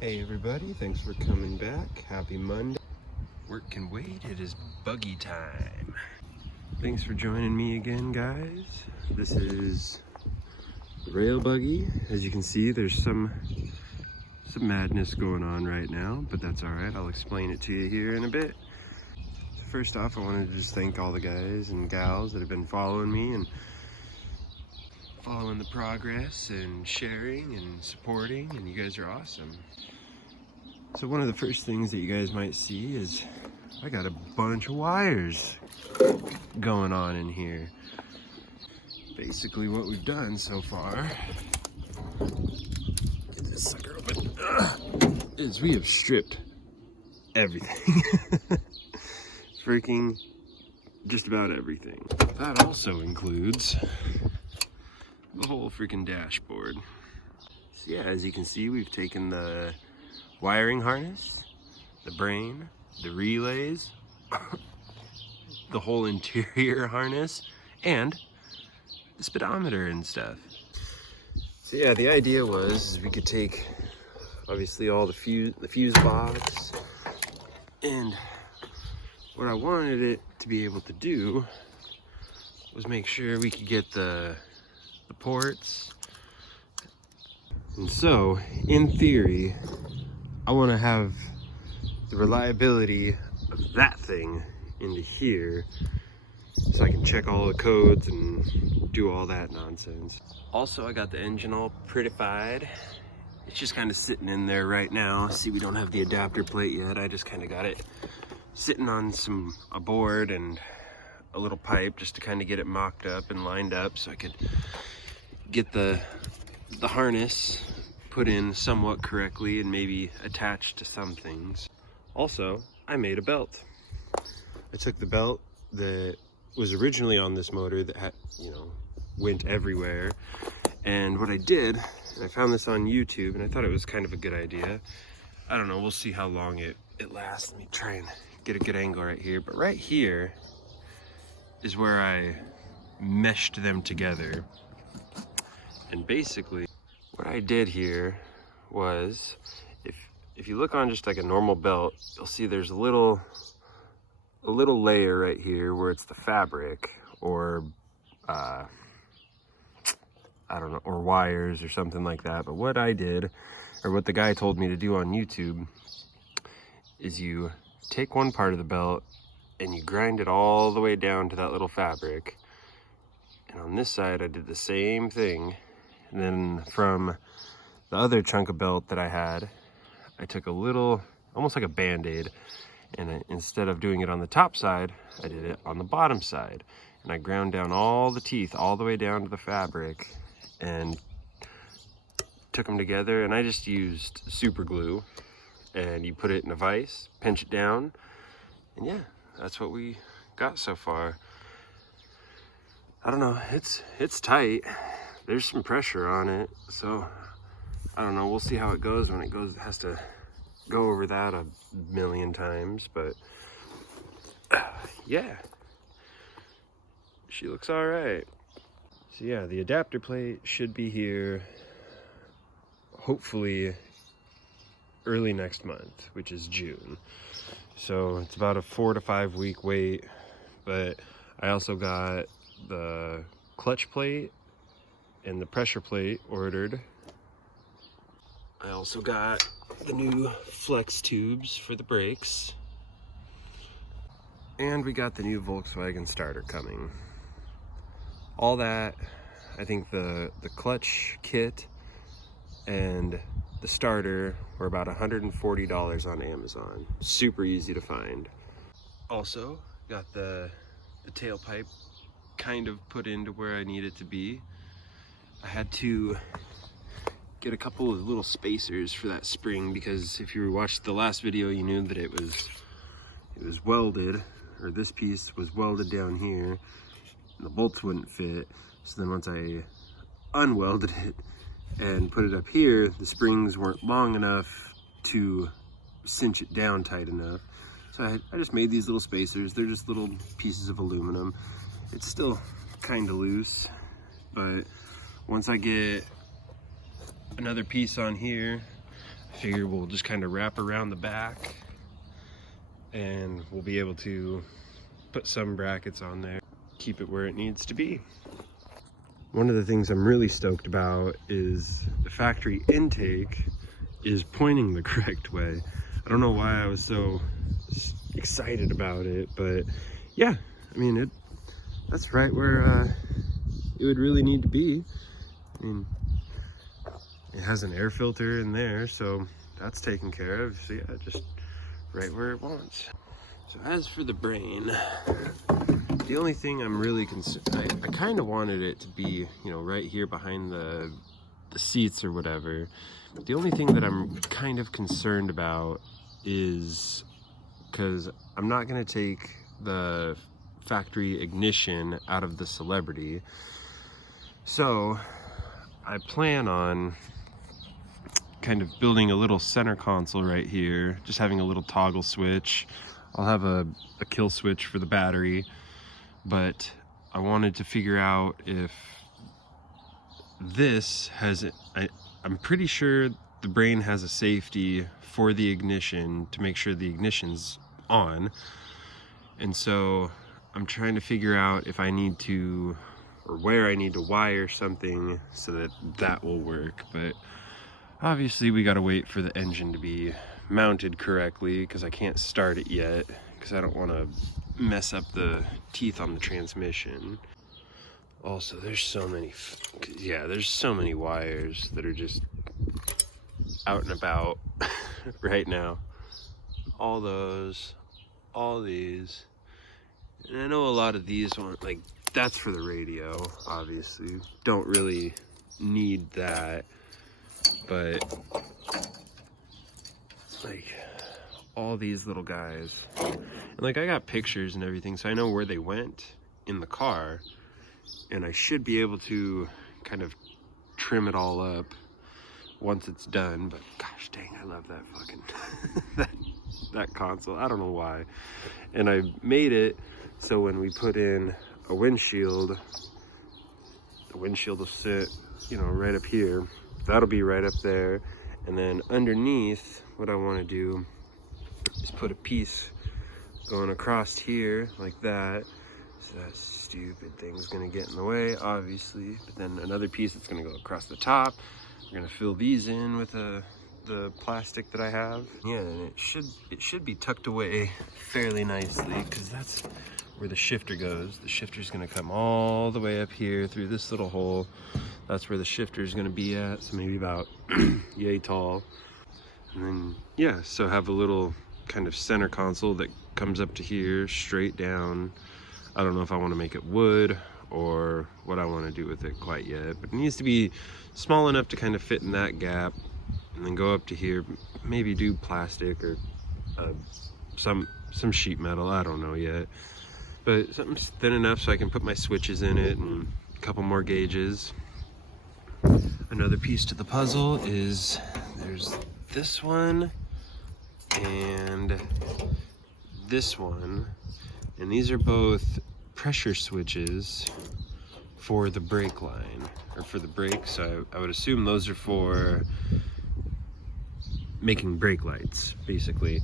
Hey everybody, thanks for coming back. Happy Monday. Work can wait, it is buggy time. Thanks for joining me again, guys. This is the rail buggy. As you can see, there's some madness going on right now, but that's all right. I'll explain it to you here in a bit. So first off, I wanted to just thank all the guys and gals that have been following me and following the progress and sharing and supporting, and you guys are awesome. So one of the first things that you guys might see is I got a bunch of wires going on in here. Basically what we've done so far, get this sucker open, is we have stripped everything. Freaking just about everything. That also includes the whole freaking dashboard. So yeah, as you can see, we've taken the wiring harness, the brain, the relays, the whole interior harness, and the speedometer and stuff. So yeah, the idea was we could take obviously all the fuse box, and what I wanted it to be able to do was make sure we could get the ports. And so, in theory, I want to have the reliability of that thing into here so I can check all the codes and do all that nonsense. Also, I got the engine all prettified. It's just kind of sitting in there right now. See, we don't have the adapter plate yet. I just kind of got it sitting on a board and a little pipe just to kind of get it mocked up and lined up so I could get the harness put in somewhat correctly and maybe attached to some things. Also, I made a belt. I took the belt that was originally on this motor that had, went everywhere. And what I did, and I found this on YouTube and I thought it was kind of a good idea. I don't know, we'll see how long it lasts. Let me try and get a good angle right here. But right here is where I meshed them together. And basically, what I did here was, if you look on just like a normal belt, you'll see there's a little layer right here where it's the fabric or I don't know, or wires or something like that. But what I did, or what the guy told me to do on YouTube, is you take one part of the belt and you grind it all the way down to that little fabric. And on this side, I did the same thing. And then from the other chunk of belt that I had, I took a little, almost like a Band-Aid, and instead of doing it on the top side, I did it on the bottom side. And I ground down all the teeth all the way down to the fabric and took them together. And I just used super glue, and you put it in a vise, pinch it down, and yeah, that's what we got so far. I don't know, it's tight. There's some pressure on it, so I don't know, we'll see how it goes when it has to go over that a million times, but yeah, she looks all right. So yeah, the adapter plate should be here hopefully early next month, which is June. So it's about a 4 to 5 week wait, but I also got the clutch plate and the pressure plate ordered. I also got the new flex tubes for the brakes. And we got the new Volkswagen starter coming. All that, I think the clutch kit and the starter were about $140 on Amazon. Super easy to find. Also, got the tailpipe kind of put into where I need it to be. I had to get a couple of little spacers for that spring because if you watched the last video, you knew that it was welded, or this piece was welded down here, and the bolts wouldn't fit. So then once I unwelded it and put it up here, the springs weren't long enough to cinch it down tight enough. So I just made these little spacers. They're just little pieces of aluminum. It's still kind of loose, but once I get another piece on here, I figure we'll just kind of wrap around the back and we'll be able to put some brackets on there, keep it where it needs to be. One of the things I'm really stoked about is the factory intake is pointing the correct way. I don't know why I was so excited about it, but yeah, I mean, that's right where it would really need to be. I mean, it has an air filter in there, so that's taken care of. So yeah, just right where it wants. So as for the brain, the only thing I'm really concerned, I kind of wanted it to be, you know, right here behind the seats or whatever. The only thing that I'm kind of concerned about is, because I'm not going to take the factory ignition out of the Celebrity, so I plan on kind of building a little center console right here, just having a little toggle switch. I'll have a kill switch for the battery, but I wanted to figure out if this has, I'm pretty sure the brain has a safety for the ignition to make sure the ignition's on. And so I'm trying to figure out if I need to, or where I need to wire something so that that will work. But obviously we gotta wait for the engine to be mounted correctly, because I can't start it yet because I don't want to mess up the teeth on the transmission. Also, there's so many, there's so many wires that are just out and about right now. All those, all these, and I know a lot of these ones, like that's for the radio, obviously. Don't really need that, but like all these little guys, and like I got pictures and everything, so I know where they went in the car, and I should be able to kind of trim it all up once it's done. But gosh dang, I love that fucking that console. I don't know why. And I made it so when we put in a windshield, the windshield will sit, you know, right up here. That'll be right up there. And then underneath, what I want to do is put a piece going across here like that. So that stupid thing's gonna get in the way, obviously. But then another piece that's gonna go across the top. We're gonna fill these in with the plastic that I have. Yeah, and it should be tucked away fairly nicely, because that's where the shifter goes. The shifter's gonna come all the way up here through this little hole. That's where the shifter is gonna be at, so maybe about yay tall. And then, yeah, so have a little kind of center console that comes up to here, straight down. I don't know if I want to make it wood or what I want to do with it quite yet, but it needs to be small enough to kind of fit in that gap, and then go up to here, maybe do plastic or some sheet metal, I don't know yet, but something thin enough so I can put my switches in it and a couple more gauges. Another piece to the puzzle is there's this one and this one, and these are both pressure switches for the brake line, or for the brake. So I would assume those are for making brake lights, basically.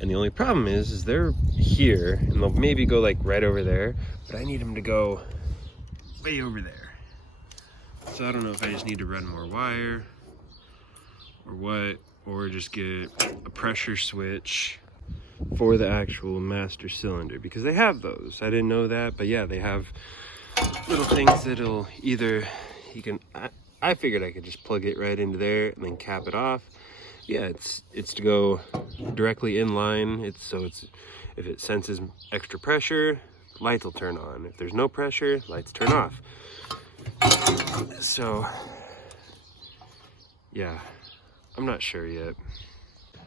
And the only problem is they're here, and they'll maybe go like right over there, but I need them to go way over there. So I don't know if I just need to run more wire or what, or just get a pressure switch for the actual master cylinder, because they have those. I didn't know that, but yeah, they have little things that'll either, you can, I figured I could just plug it right into there and then cap it off. Yeah, it's to go directly in line. It's if it senses extra pressure, lights will turn on. If there's no pressure, lights turn off. So yeah, I'm not sure yet.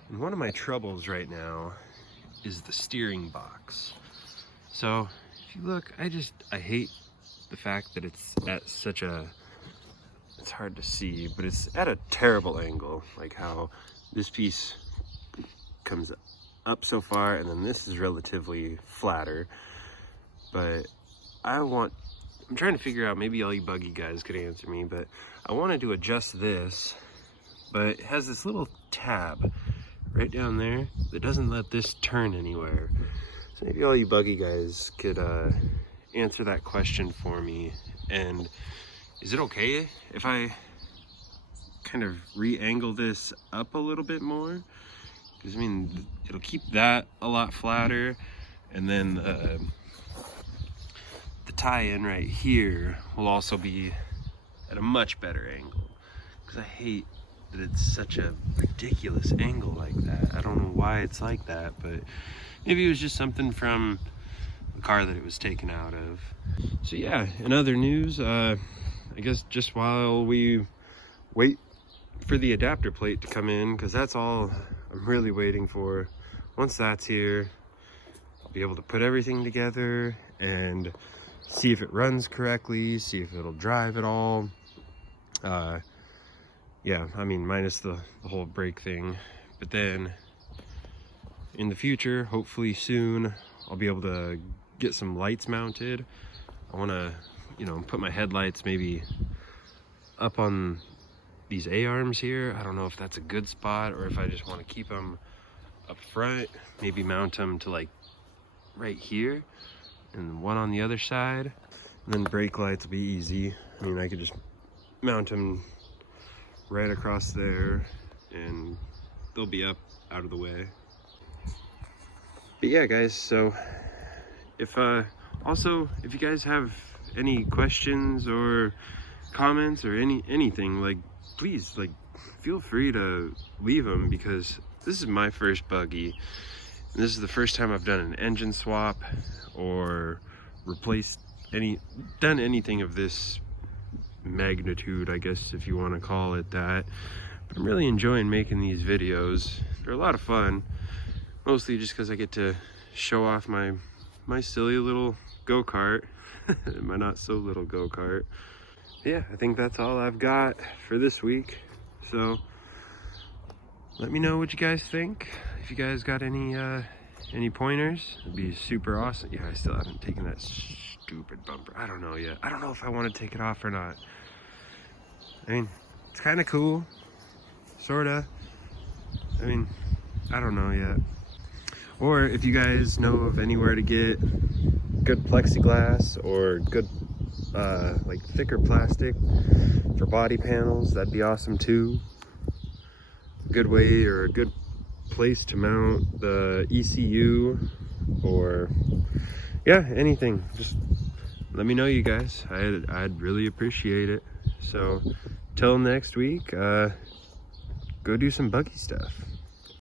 And one of my troubles right now is the steering box. So if you look, I hate the fact that it's at such a, it's hard to see, but it's at a terrible angle, like how this piece comes up so far and then this is relatively flatter. But I'm trying to figure out, maybe all you Buggy guys could answer me, but I wanted to adjust this, but it has this little tab right down there that doesn't let this turn anywhere. So maybe all you buggy guys could answer that question for me. And is it okay if I kind of re-angle this up a little bit more? Because I mean, it'll keep that a lot flatter, and then the tie-in right here will also be at a much better angle. Because I hate that it's such a ridiculous angle like that. I don't know why it's like that, but maybe it was just something from the car that it was taken out of. So yeah, in other news, I guess just while we wait for the adapter plate to come in, because that's all I'm really waiting for. Once that's here, I'll be able to put everything together and see if it runs correctly, see if it'll drive at all. Yeah, I mean, minus the whole brake thing. But then in the future, hopefully soon, I'll be able to get some lights mounted. I want to, you know, put my headlights maybe up on these A-arms here. I don't know if that's a good spot or if I just want to keep them up front, maybe mount them to like right here and one on the other side. And then brake lights will be easy. I mean, I could just mount them right across there and they'll be up out of the way. But yeah, guys, so if also if you guys have any questions or comments or anything, like, please, like, feel free to leave them, because this is my first buggy and this is the first time I've done an engine swap or done anything of this magnitude, I guess, if you want to call it that. But I'm really enjoying making these videos. They're a lot of fun, mostly just because I get to show off my silly little go-kart, my not so little go-kart. Yeah, I think that's all I've got for this week. So let me know what you guys think. If you guys got any pointers, it'd be super awesome. Yeah, I still haven't taken that stupid bumper. I don't know yet. I don't know if I want to take it off or not. I mean, it's kind of cool, sorta. I mean, I don't know yet. Or if you guys know of anywhere to get good plexiglass or good like thicker plastic for body panels, that'd be awesome too. A good way or a good place to mount the ECU, or yeah, anything. Just let me know, you guys. I'd really appreciate it. So till next week, go do some buggy stuff.